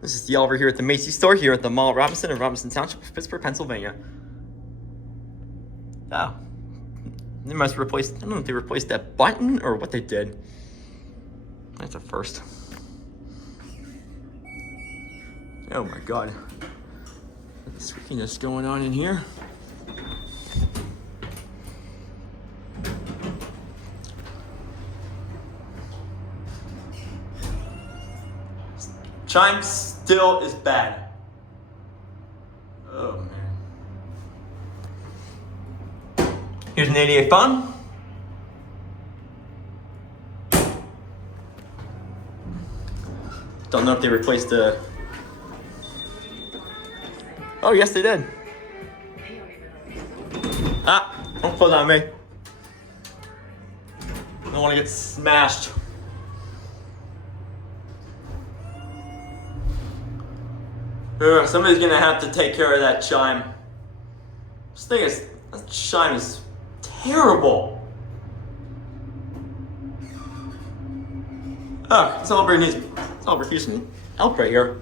This is the Oliver here at the Macy store here at the Mall Robinson in Robinson Township of Pittsburgh, Pennsylvania. Oh. They must have replaced, I don't know if they replaced that button or what they did. That's a first. Oh my God. What's the squeakiness going on in here? Chime still is bad. Oh man. Here's an 88 phone. Don't know if they replaced the... Oh yes they did. Ah, don't pull on me. I don't want to get smashed. Somebody's gonna have to take care of that chime. This thing is, that chime is terrible. Oh, it's all refusing help right here.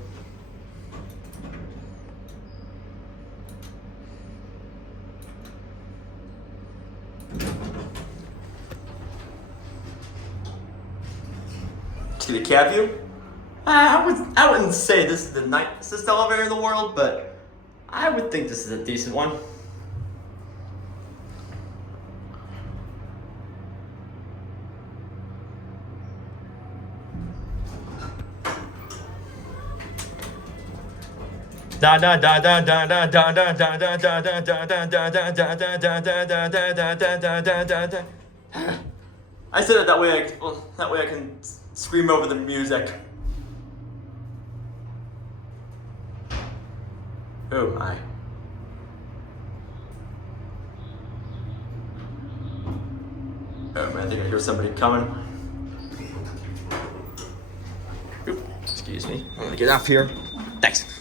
See the cab view? I wouldn't say this is the nicest elevator in the world, but I would think this is a decent one. I said it that way. That way I can scream over the music. Oh my. Oh man, I think I hear somebody coming. Oop, excuse me. I'm gonna get off here. Thanks.